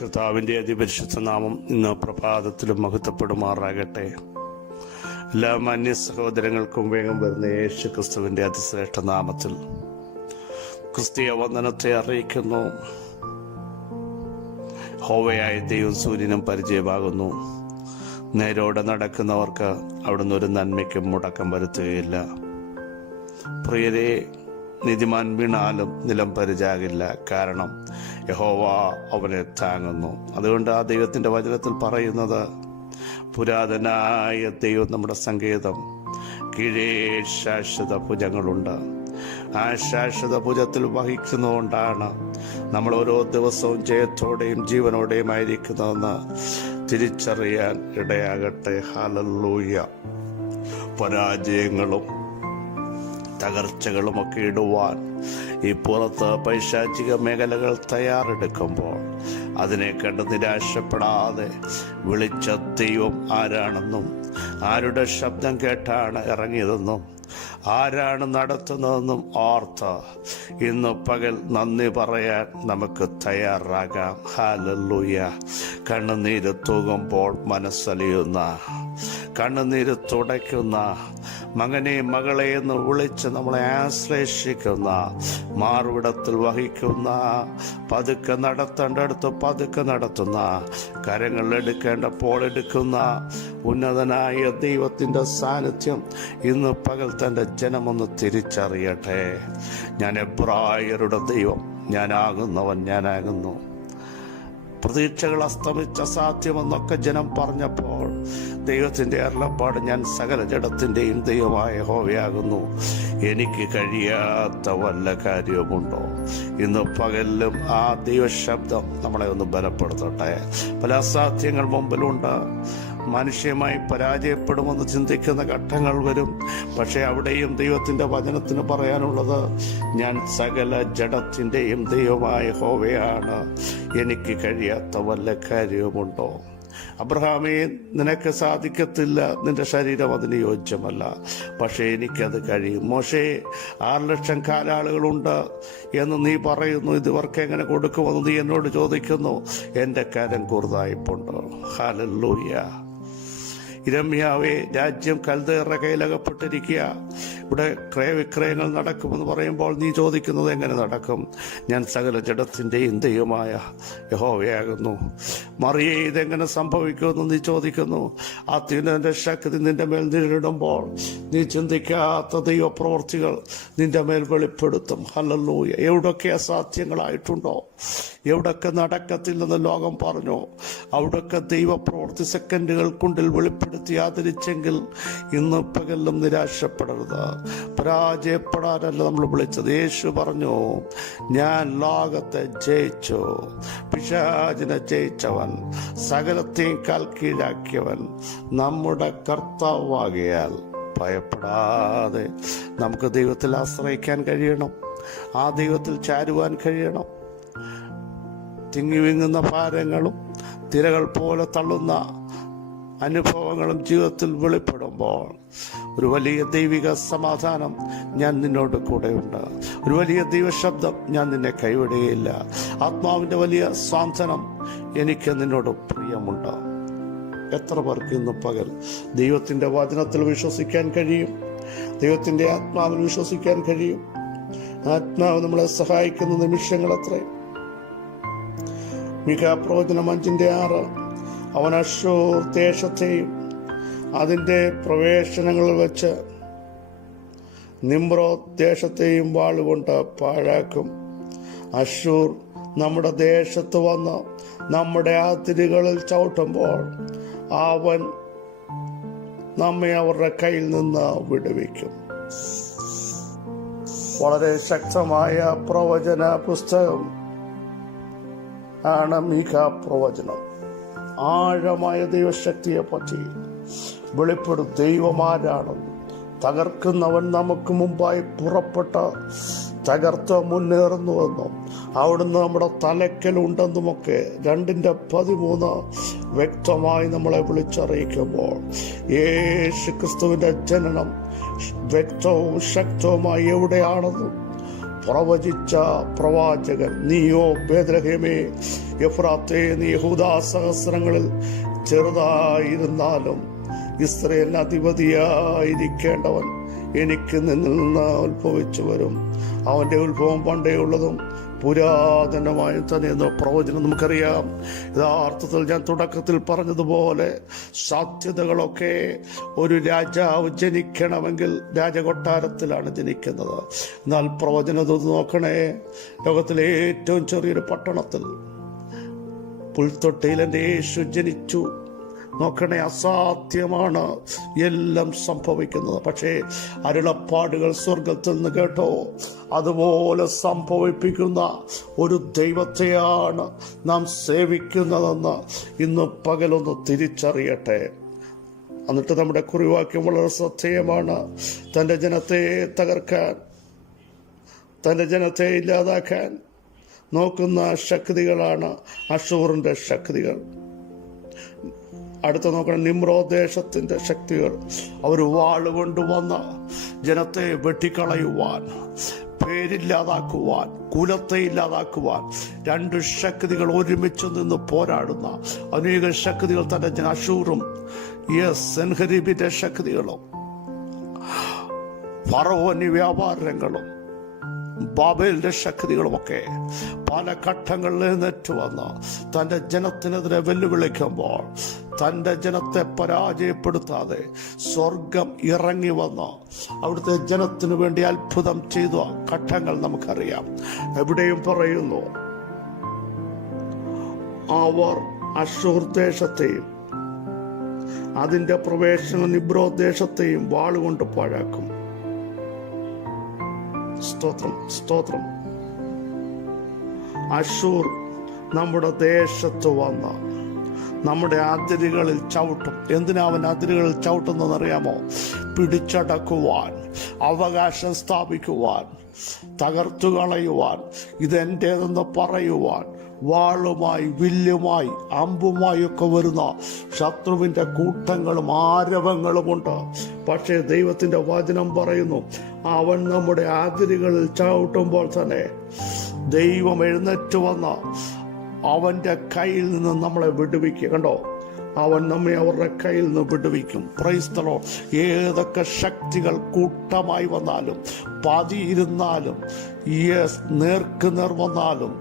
കർത്താവിൻ്റെ അതിപരിശുദ്ധ നാമം ഇന്ന് പ്രഭാതത്തിലും മഹത്വപ്പെടുമാറാകട്ടെ. എല്ലാ മാന്യ സഹോദരങ്ങൾക്കും വേഗം വരുന്ന യേശു ക്രിസ്തുവിൻ്റെ അതിശ്രേഷ്ഠ നാമത്തിൽ ക്രിസ്തീയ വന്ദനത്തെ അറിയിക്കുന്നു. ഹോവയായ ദൈവം സൂര്യനും പരിചയമാകുന്നു. നേരോടെ നടക്കുന്നവർക്ക് അവിടുന്ന് ഒരു നന്മയ്ക്കും മുടക്കം വരുത്തുകയില്ല. പ്രിയരെ, നീതിമാൻ വീണാലും നിലം പരിചാകില്ല, കാരണം യഹോവ അവനെ താങ്ങുന്നു. അതുകൊണ്ട് ആ ദൈവത്തിൻ്റെ വചനത്തിൽ പറയുന്നത്, പുരാതനായ ദൈവം നമ്മുടെ സങ്കേതം, കീഴേ ശാശ്വത ഭുജങ്ങളുണ്ട്. ആ ശാശ്വത ഭുജത്തിൽ വഹിക്കുന്നതുകൊണ്ടാണ് നമ്മൾ ഓരോ ദിവസവും ജയത്തോടെയും ജീവനോടെയും ആയിരിക്കുന്നതെന്ന് തിരിച്ചറിയാൻ ഇടയാകട്ടെ. ഹല്ലേലൂയ. പരാജയങ്ങളും തകർച്ചകളുമൊക്കെ ഇടുവാൻ ഈ പുറത്ത് പൈശാചിക മേഖലകൾ തയ്യാറെടുക്കുമ്പോൾ അതിനെ കണ്ട് നിരാശപ്പെടാതെ വിളിച്ച ദൈവം ആരാണെന്നും ആരുടെ ശബ്ദം കേട്ടാണ് ഇറങ്ങിയതെന്നും ആരാണ് നടത്തുന്നതെന്നും ഓർത്ത് ഇന്ന് പകൽ നന്ദി പറയാൻ നമുക്ക് തയ്യാറാകാം. ഹല്ലേലൂയ. കണ്ണുനീര് തൂകുമ്പോൾ മനസ്സലിയുന്ന, കണ്ണുനീര് തുടയ്ക്കുന്ന, മകനെ മകളെ എന്ന് വിളിച്ച് നമ്മളെ ആശ്ലേഷിക്കുന്ന, മാർവിടത്തിൽ വഹിക്കുന്ന, പതുക്കെ നടത്തേണ്ടടുത്ത് പതുക്കെ നടത്തുന്ന, കരങ്ങൾ എടുക്കേണ്ടപ്പോൾ എടുക്കുന്ന ഉന്നതനായ ദൈവത്തിൻ്റെ സാന്നിധ്യം ഇന്ന് പകൽ തൻ്റെ ജനമൊന്ന് തിരിച്ചറിയട്ടെ. ഞാൻ എബ്രായരുടെ ദൈവം, ഞാനാകുന്നു. പ്രതീക്ഷകൾ അസ്തമിച്ച സാധ്യമെന്നൊക്കെ ജനം പറഞ്ഞപ്പോൾ ദൈവത്തിൻ്റെ അരുളപ്പാട്, ഞാൻ സകല ജഡത്തിൻ്റെയും ദൈവമായ യഹോവയാകുന്നു, എനിക്ക് കഴിയാത്ത വല്ല കാര്യവുമുണ്ടോ? ഇന്ന് പകലിലും ആ ദൈവശബ്ദം നമ്മളെ ഒന്ന് ബലപ്പെടുത്തട്ടെ. പല അസാധ്യങ്ങൾ മുമ്പിലുണ്ട്. മനുഷ്യമായി പരാജയപ്പെടുമെന്ന് ചിന്തിക്കുന്ന ഘട്ടങ്ങൾ വരും. പക്ഷെ അവിടെയും ദൈവത്തിൻ്റെ വചനത്തിന് പറയാനുള്ളത്, ഞാൻ സകല ജഡത്തിൻ്റെയും ദൈവമായ യഹോവയാണ്, എനിക്ക് കഴിയാത്ത വല്ല കാര്യവുമുണ്ടോ? അബ്രഹാമേ, നിനക്ക് സാധിക്കത്തില്ല, നിന്റെ ശരീരം അതിന് യോജ്യമല്ല, പക്ഷേ എനിക്കത് കഴിയും. മോശേ, 6 ലക്ഷം കാലാളുകളുണ്ട് എന്ന് നീ പറയുന്നു, ഇവർക്ക് എങ്ങനെ കൊടുക്കുമെന്ന് നീ എന്നോട് ചോദിക്കുന്നു, എൻ്റെ കരം കുറുതായിപ്പുണ്ട്. ഹല്ലേലൂയ. ഇരമ്യാവേ, രാജ്യം കൽദയരുടെ കയ്യിലകപ്പെട്ടിരിക്കുക, ഇവിടെ ക്രയവിക്രയങ്ങൾ നടക്കുമെന്ന് പറയുമ്പോൾ നീ ചോദിക്കുന്നത് എങ്ങനെ നടക്കും? ഞാൻ സകല ജഡത്തിൻ്റെയും ദൈവമായ യഹോവയാകുന്നു. മറിയേ, ഇതെങ്ങനെ സംഭവിക്കുമെന്ന് നീ ചോദിക്കുന്നു. അത്യുന്നതന്റെ ശക്തി നിന്റെ മേൽ നേരിടുമ്പോൾ നീ ചിന്തിക്കാത്ത ദൈവപ്രവർത്തികൾ നിന്റെ മേൽ വെളിപ്പെടുത്തും. ഹല്ലേലൂയ. എവിടൊക്കെ അസാധ്യങ്ങളായിട്ടുണ്ടോ, എവിടൊക്കെ നടക്കത്തില്ലെന്ന് ലോകം പറഞ്ഞു, അവിടൊക്കെ ദൈവപ്രവർത്തി സെക്കൻഡുകൾക്കുള്ളിൽ വെളിപ്പെടുത്തി ആദരിച്ചെങ്കിൽ ഇന്ന് പകലും നിരാശപ്പെടരുത്. പരാജയപ്പെടാനല്ല നമ്മൾ വിളിച്ചത്. യേശു പറഞ്ഞു, ഞാൻ ലോകത്തെ ജയിച്ചു, പിശാചിനെ ജയിച്ചവൻ, സകലത്തെയും കാൽ കീഴാക്കിയവൻ നമ്മുടെ കർത്താവാകിയാൽ ഭയപ്പെടാതെ നമുക്ക് ദൈവത്തിൽ ആശ്രയിക്കാൻ കഴിയണം. ആ ദൈവത്തിൽ ചാരുവാൻ കഴിയണം. തിങ്ങി വിങ്ങുന്ന ഭാരങ്ങളും തിരകൾ പോലെ തള്ളുന്ന അനുഭവങ്ങളും ജീവിതത്തിൽ വെളിപ്പെടുമ്പോൾ ഒരു വലിയ ദൈവിക സമാധാനം, ഞാൻ നിന്നോട് കൂടെയുണ്ട്. ഒരു വലിയ ദൈവശബ്ദം, ഞാൻ നിന്നെ കൈവിടുകയില്ല. ആത്മാവിൻ്റെ വലിയ സ്വാന്തനം, എനിക്ക് നിന്നോട് പ്രിയമുണ്ട്. എത്ര പേർക്ക് ഇന്ന് പകൽ ദൈവത്തിൻ്റെ വചനത്തിൽ വിശ്വസിക്കാൻ കഴിയും? ദൈവത്തിൻ്റെ ആത്മാവിൽ വിശ്വസിക്കാൻ കഴിയും? ആത്മാവ് നമ്മളെ സഹായിക്കുന്ന നിമിഷങ്ങൾ അത്രയും. മിഖാ പ്രവചനം 5:6, അവൻ അശ്ശൂർ ദേശത്തെയും അതിൻ്റെ പ്രവേശനങ്ങളിൽ വെച്ച് നിമ്രോദ് ദേശത്തെയും വാളുകൊണ്ട് പാഴാക്കും. അശ്ശൂർ നമ്മുടെ ദേശത്ത് വന്ന് നമ്മുടെ അതിരുകളിൽ ചവിട്ടുമ്പോൾ അവൻ നമ്മെ അവരുടെ കയ്യിൽ നിന്ന് വിടുവിക്കും. വളരെ ശക്തമായ പ്രവചന പുസ്തകം ആണ് മീഖാ പ്രവചനം. ആഴമായ ദൈവശക്തിയെ പറ്റി വെളിപ്പെടും. ദൈവമാരാണെന്നും തകർക്കുന്നവൻ നമുക്ക് മുമ്പായി പുറപ്പെട്ട് തകർത്ത് മുന്നേറുന്നുവെന്നും അവിടുന്ന് നമ്മുടെ തലയ്ക്കലുണ്ടെന്നുമൊക്കെ 2:13 വ്യക്തമായി നമ്മളെ വിളിച്ചറിയിക്കുമ്പോൾ യേശു ക്രിസ്തുവിന്റെ ജനനം വ്യക്തവും ശക്തവുമായി എവിടെയാണെന്നും പ്രവചിച്ച പ്രവാചകൻ. നീയോ ബേത്ലഹേമേ എഫ്രാത്തേ, നീ യഹൂദാ സഹസ്രങ്ങളിൽ ചെറുതായിരുന്നാലും ഇസ്രായേലിന് അധിപതിയായിരിക്കേണ്ടവൻ എനിക്ക് നിന്നിൽ നിന്ന് ഉത്ഭവിച്ചു വരും. അവന്റെ ഉത്ഭവം പണ്ടേ ഉള്ളതും പുരാതനമായും തന്നെ എന്ന പ്രവചനം നമുക്കറിയാം. യഥാർത്ഥത്തിൽ ഞാൻ തുടക്കത്തിൽ പറഞ്ഞതുപോലെ സാധ്യതകളൊക്കെ ഒരു രാജാവ് ജനിക്കണമെങ്കിൽ രാജകൊട്ടാരത്തിലാണ് ജനിക്കുന്നത്. എന്നാൽ പ്രവചനം നോക്കണേ, ലോകത്തിലെ ഏറ്റവും ചെറിയൊരു പട്ടണത്തിൽ പുൽത്തൊട്ടിയിൽ എൻ്റെ യേശു ജനിച്ചു. നോക്കണേ, അസാധ്യമാണ് എല്ലാം സംഭവിക്കുന്നത്. പക്ഷേ അരുളപ്പാടുകൾ സ്വർഗത്തിൽ നിന്ന് കേട്ടോ, അതുപോലെ സംഭവിപ്പിക്കുന്ന ഒരു ദൈവത്തെയാണ് നാം സേവിക്കുന്നതെന്ന് ഇന്ന് പകലൊന്ന് തിരിച്ചറിയട്ടെ. എന്നിട്ട് നമ്മുടെ കുറിവാക്യം വളരെ ശ്രദ്ധേയമാണ്. തൻ്റെ ജനത്തെ തകർക്കാൻ, തൻ്റെ ജനത്തെ ഇല്ലാതാക്കാൻ നോക്കുന്ന ശക്തികളാണ് അശൂറിൻ്റെ ശക്തികൾ. അടുത്ത നോക്കണം, നിമ്രോദ് ദേശത്തിന്റെ ശക്തികൾ. അവർ വാളുകൊണ്ടുവന്ന ജനത്തെ വെട്ടിക്കളയുവാൻ, പേരില്ലാതാക്കുവാൻ, കുലത്തെ ഇല്ലാതാക്കുവാൻ രണ്ട് ശക്തികൾ ഒരുമിച്ച് നിന്ന് പോരാടുന്ന അനേക ശക്തികൾ തന്നെ അശൂറും സെൻഹരീബിന്റെ ശക്തികളും ഫറവോന്യ വ്യാപാരങ്ങളും ബാബേലിന്റെ ശക്തികളുമൊക്കെ പല ഘട്ടങ്ങളിൽ എഴുന്നേറ്റ് വന്ന് തൻ്റെ ജനത്തിനെതിരെ വെല്ലുവിളിക്കുമ്പോൾ തൻ്റെ ജനത്തെ പരാജയപ്പെടുത്താതെ സ്വർഗം ഇറങ്ങി വന്ന് അവിടുത്തെ ജനത്തിനു വേണ്ടി അത്ഭുതം ചെയ്ത ഘട്ടങ്ങൾ നമുക്കറിയാം. എവിടെയും പറയുന്നു, അവർ അശൂർ ദേശത്തെയും അതിൻ്റെ പ്രവേശന നിമ്രോദ് ദേശത്തെയും വാളുകൊണ്ട് പാഴാക്കും. സ്തോത്രം, സ്തോത്രം. അശൂർ നമ്മുടെ ദേശത്ത് വന്ന് നമ്മുടെ അതിരുകളിൽ ചവിട്ടും. എന്തിനാ അവൻ അതിരുകളിൽ ചവിട്ടുന്നതെന്നറിയാമോ? പിടിച്ചടക്കുവാൻ, അവകാശം സ്ഥാപിക്കുവാൻ, തകർത്തു കളയുവാൻ, ഇതെൻ്റേതെന്ന് പറയുവാൻ, വാളുമായി, വില്ലുമായി, അമ്പുമായി ഒക്കെ വരുന്ന ശത്രുവിൻ്റെ കൂട്ടങ്ങളും ആരവങ്ങളുമുണ്ട്. പക്ഷേ ദൈവത്തിൻ്റെ വചനം പറയുന്നു, അവൻ നമ്മുടെ അതിരുകളിൽ ചവിട്ടുമ്പോൾ തന്നെ ദൈവം എഴുന്നേറ്റ് വന്ന അവൻ്റെ കയ്യിൽ നിന്ന് നമ്മളെ വിടുവിക്കുക. കണ്ടോ, അവൻ നമ്മെ അവരുടെ കയ്യിൽ നിന്ന് വിടുവിക്കും. Praise the Lord. ഏതൊക്കെ ശക്തികൾ കൂട്ടമായി വന്നാലും, പതിയിരുന്നാലും, നേർക്കുനേർ വന്നാലും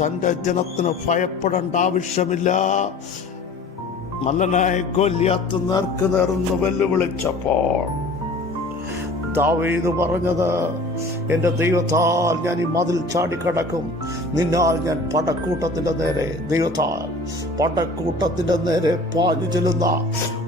തൻ്റെ ജനത്തിന് ഭയപ്പെടേണ്ട ആവശ്യമില്ല. മല്ലനായ ഗോലിയാത്ത് നേർക്കുനേർന്ന് വെല്ലുവിളിച്ചപ്പോൾ ദാവീദ് പറഞ്ഞത്, എൻ്റെ ദൈവത്താൽ ഞാൻ ഈ മതിൽ ചാടിക്കടക്കും, നിന്നാൽ ഞാൻ പടക്കൂട്ടത്തിന്റെ നേരെ, ദൈവത്താൽ പടക്കൂട്ടത്തിന്റെ നേരെ പാഞ്ഞു ചെല്ലുന്ന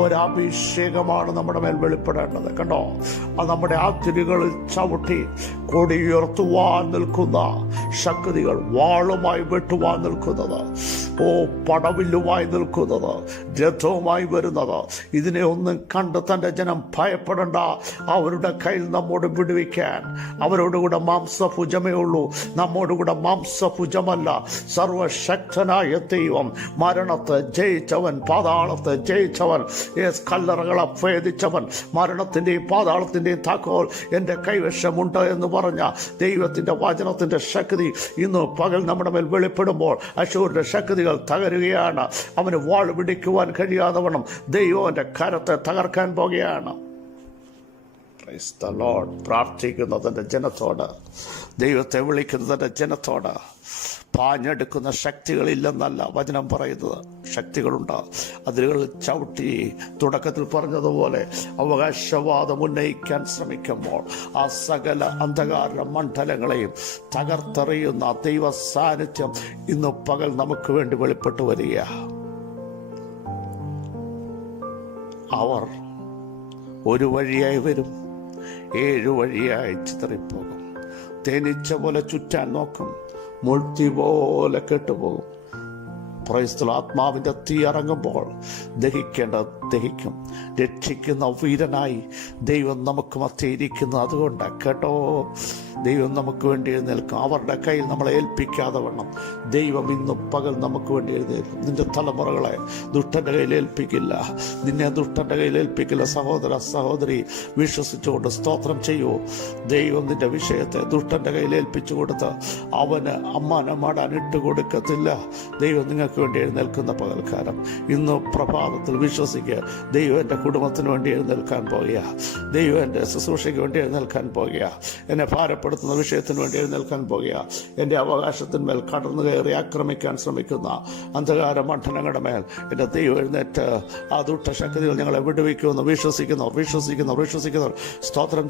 ഒരഭിഷേകമാണ് നമ്മുടെ മേൽ വെളിപ്പെടേണ്ടത്. കണ്ടോ, അത് നമ്മുടെ അതിരുകളിൽ ചവിട്ടി കൊടിയുയർത്തുവാൻ നിൽക്കുന്ന ശക്തികൾ, വാളുമായി വെട്ടുവാൻ നിൽക്കുന്നത്, പടവില്ലുമായി നിൽക്കുന്നത്, രഥവുമായി വരുന്നത്, ഇതിനെ ഒന്നും കണ്ട് തൻ്റെ ജനം ഭയപ്പെടേണ്ട. അവരുടെ കയ്യിൽ നമ്മോട് വിടുവിക്കാൻ അവരോടുകൂടെ മാംസഭുജമേ ഉള്ളൂ, നമ്മോടുകൂടെ മാംസഭുജമല്ല. സർവശക്തനായ ദൈവം, മരണത്തെ ജയിച്ചവൻ, പാതാളത്തെ ജയിച്ചവൻ, കല്ലറകളെ ഭേദിച്ചവൻ, മരണത്തിന്റെയും പാതാളത്തിന്റെയും താക്കോൽ എൻ്റെ കൈവശമുണ്ട് എന്ന് പറഞ്ഞ ദൈവത്തിന്റെ വചനത്തിന്റെ ശക്തി ഇന്ന് പകൽ നമ്മുടെ മേൽ വെളിപ്പെടുമ്പോൾ അശൂരിന്റെ ശക്തികൾ തകരുകയാണ്. അവന് വാൾ പിടിക്കുവാൻ കഴിയാതെ വണ്ണം ദൈവം എൻ്റെ കരത്തെ തകർക്കാൻ പോകുകയാണ്. Praise the Lord. പ്രാർത്ഥിക്കുന്നതിൻ്റെ ജനത്തോട്, ദൈവത്തെ വിളിക്കുന്നതിൻ്റെ ജനത്തോട് പാഞ്ഞെടുക്കുന്ന ശക്തികളില്ലെന്നല്ല വചനം പറയുന്നത്. ശക്തികളുണ്ട്. അതിരുകളിൽ ചവിട്ടി തുടക്കത്തിൽ പറഞ്ഞതുപോലെ അവകാശവാദം ഉന്നയിക്കാൻ ശ്രമിക്കുമ്പോൾ ആ സകല അന്ധകാര മണ്ഡലങ്ങളെയും തകർത്തെറിയുന്ന ദൈവ സാന്നിധ്യം ഇന്ന് പകൽ നമുക്ക് വേണ്ടി വെളിപ്പെട്ടു വരിക. അവർ ഒരു വഴിയായി വരും, 7 വഴിയായി ചിതറിപ്പോകും. തേനീച്ച പോലെ ചുറ്റാൻ നോക്കും, മുൾത്തി പോലെ കെട്ടുപോകും. പ്രൈസ്തല ആത്മാവിൻ്റെ തീ ഇറങ്ങുമ്പോൾ ദഹിക്കേണ്ടത് ദഹിക്കും. രക്ഷിക്കുന്ന വീരനായി ദൈവം നമുക്ക് മധ്യയിരിക്കുന്നത് അതുകൊണ്ട് കേട്ടോ. ദൈവം നമുക്ക് വേണ്ടി എഴുന്നേൽക്കും. അവരുടെ കയ്യിൽ നമ്മളെ ഏൽപ്പിക്കാതെ വണ്ണം ദൈവം ഇന്നും പകൽ നമുക്ക് വേണ്ടി എഴുന്നേൽക്കും. നിന്റെ തലമുറകളെ ദുഷ്ടൻ്റെ കയ്യിൽ ഏൽപ്പിക്കില്ല. നിന്നെ ദുഷ്ടൻ്റെ കയ്യിൽ ഏൽപ്പിക്കില്ല. സഹോദര സഹോദരി, വിശ്വസിച്ചുകൊണ്ട് സ്തോത്രം ചെയ്യൂ. ദൈവം നിന്റെ വിഷയത്തെ ദുഷ്ടൻ്റെ കയ്യിൽ ഏൽപ്പിച്ചു കൊടുത്ത് അവന് അമ്മാനമാടാൻ ഇട്ടുകൊടുക്കത്തില്ല. ദൈവം നിങ്ങൾക്ക് വേണ്ടി എഴുന്നേൽക്കുന്ന പകൽക്കാലം ഇന്ന് പ്രഭാതത്തിൽ വിശ്വസിക്കുക. ദൈവം എൻ്റെ കുടുംബത്തിന് വേണ്ടി എഴുന്നേൽക്കാൻ പോകുക. ദൈവം എൻ്റെ ശുശ്രൂഷയ്ക്ക് വേണ്ടി എഴുന്നേൽക്കാൻ പോകുക. എന്നെ ഭാരപ്പെടുത്തുന്ന വിഷയത്തിന് വേണ്ടി എഴുന്നേൽക്കാൻ പോകുക. എൻ്റെ അവകാശത്തിന്മേൽ കടന്നു കയറി ആക്രമിക്കാൻ ശ്രമിക്കുന്ന അന്ധകാര മണ്ഡലങ്ങളുടെ മേൽ എൻ്റെ ദൈവം എഴുന്നേറ്റ് ആ ദുഷ്ടശക്തികൾ ഞങ്ങളെ വിടുവിക്കുമെന്ന് വിശ്വസിക്കുന്നവർ സ്തോത്രം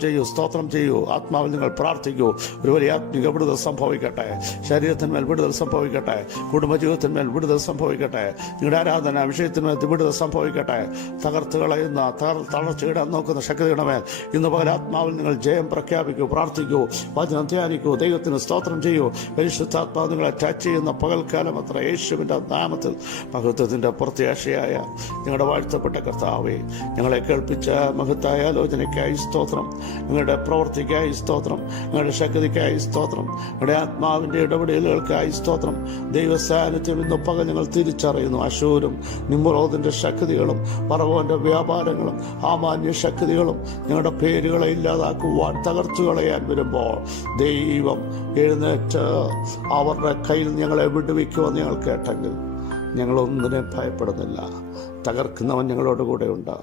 ചെയ്യൂ. ആത്മാവിൽ നിങ്ങൾ പ്രാർത്ഥിക്കൂ. ഒരു വലിയ ആത്മിക വിടുതൽ സംഭവിക്കട്ടെ. ശരീരത്തിന്മേൽ വിടുതൽ സംഭവിക്കട്ടെ. കുടുംബജീവിതത്തിന്മേൽ വിടുതൽ സംഭവിക്കട്ടെ. നിങ്ങളുടെ ആരാധന വിഷയത്തിന്മേൽ വിടുതൽ സംഭവിക്കട്ടെ. തകർത്ത് കളയുന്ന തളർച്ചയിടാൻ നോക്കുന്ന ശക്തിയുടെ മേൽ ഇന്ന് പകൽ ആത്മാവിൽ നിങ്ങൾ ജയം പ്രഖ്യാപിക്കൂ. പ്രാർത്ഥിക്കൂ, വചനം ധ്യാനിക്കൂ, ദൈവത്തിന് സ്തോത്രം ചെയ്യൂ. പരിശുദ്ധാത്മാവ് നിങ്ങളെ ടച്ച് ചെയ്യുന്ന പകൽക്കാലം അത്ര യേശുവിൻ്റെ നാമത്തിൽ മഹത്വത്തിൻ്റെ പ്രത്യാശയായ നിങ്ങളുടെ വാഴ്ത്തപ്പെട്ട കർത്താവേ, ഞങ്ങളെ കേൾപ്പിച്ച മഹത്തായ ആലോചനയ്ക്കായി സ്തോത്രം. നിങ്ങളുടെ പ്രവൃത്തിക്കായി സ്തോത്രം. നിങ്ങളുടെ ശക്തിക്കായി സ്തോത്രം. നിങ്ങളുടെ ആത്മാവിൻ്റെ ഇടപെടലുകൾക്കായി സ്തോത്രം. ദൈവസാന്നിധ്യം ഇന്ന് പകൽ ഞങ്ങൾ തിരിച്ചറിയുന്നു. അശൂരും നിമ്രോദിൻ്റെ ശക്തികളും പറവോൻ്റെ വ്യാപാരങ്ങളും ആമാന്യ ശക്തികളും ഞങ്ങളുടെ പേരുകളെ ഇല്ലാതാക്കുവാൻ തകർത്തു കളയാൻ വരുമ്പോൾ ദൈവം എഴുന്നേറ്റ് അവരുടെ കയ്യിൽ ഞങ്ങളെ വിടുവിക്കുമെന്ന് ഞങ്ങൾ കേട്ടെങ്കിൽ ഞങ്ങളൊന്നിനെ ഭയപ്പെടുന്നില്ല. തകർക്കുന്നവൻ ഞങ്ങളോട് കൂടെയുണ്ട്.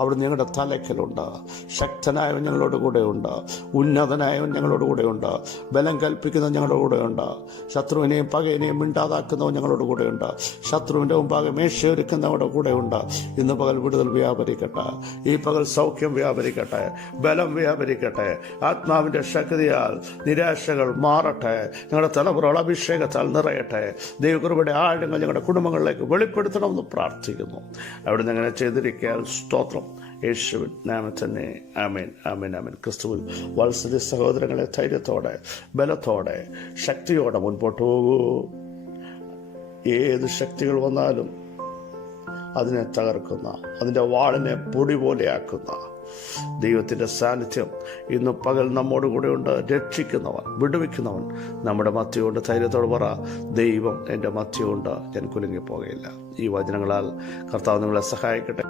അവിടെ ഞങ്ങളുടെ തലയ്ക്കലുണ്ട്. ശക്തനായവൻ ഞങ്ങളോട് കൂടെയുണ്ട്. ഉന്നതനായവൻ ഞങ്ങളോട് കൂടെയുണ്ട്. ബലം കൽപ്പിക്കുന്നവൻ ഞങ്ങളുടെ കൂടെയുണ്ട്. ശത്രുവിനെയും പകയിനെയും മിണ്ടാതാക്കുന്നവൻ ഞങ്ങളോട് കൂടെയുണ്ട്. ശത്രുവിൻ്റെ മുമ്പാകെ മേശയൊരുക്കുന്നവരുടെ കൂടെയുണ്ട്. ഇന്ന് പകൽ വിടുതൽ വ്യാപരിക്കട്ടെ. ഈ പകൽ സൗഖ്യം വ്യാപരിക്കട്ടെ. ബലം വ്യാപരിക്കട്ടെ. ആത്മാവിൻ്റെ ശക്തിയാൽ നിരാശകൾ മാറട്ടെ. ഞങ്ങളുടെ തലമുറകൾ അഭിഷേകത്താൽ നിറയട്ടെ. ദൈവകൃപയുടെ ആഴങ്ങൾ ഞങ്ങളുടെ കുടുംബങ്ങളിലേക്ക് വെളിപ്പെടുത്തണമെന്ന് പ്രാർത്ഥിക്കുന്നു. അവിടെ നിന്ന് അങ്ങനെ ചെയ്തിരിക്കാൻ സ്തോത്രം. യേശുവിൻ നാമത്തന്നെ ആമേൻ, ആമേൻ, ആമേൻ. ക്രിസ്തുവിൽ വത്സല സഹോദരങ്ങളെ ധൈര്യത്തോടെ, ബലത്തോടെ, ശക്തിയോടെ മുൻപോട്ട് പോകൂ. ഏത് ശക്തികൾ വന്നാലും അതിനെ തകർക്കുന്ന, അതിൻ്റെ വാളിനെ പൊടി പോലെയാക്കുന്ന ദൈവത്തിൻ്റെ സാന്നിധ്യം ഇന്ന് പകൽ നമ്മോട് കൂടെയുണ്ട്. രക്ഷിക്കുന്നവൻ, വിടുവിക്കുന്നവൻ നമ്മുടെ മധ്യമുണ്ട്. ധൈര്യത്തോട് പറ, ദൈവം എൻ്റെ മധ്യമുണ്ട്, ഞാൻ കുലുങ്ങിപ്പോകയില്ല. ഈ വചനങ്ങളാൽ കർത്താവ് നിങ്ങളെ സഹായിക്കട്ടെ.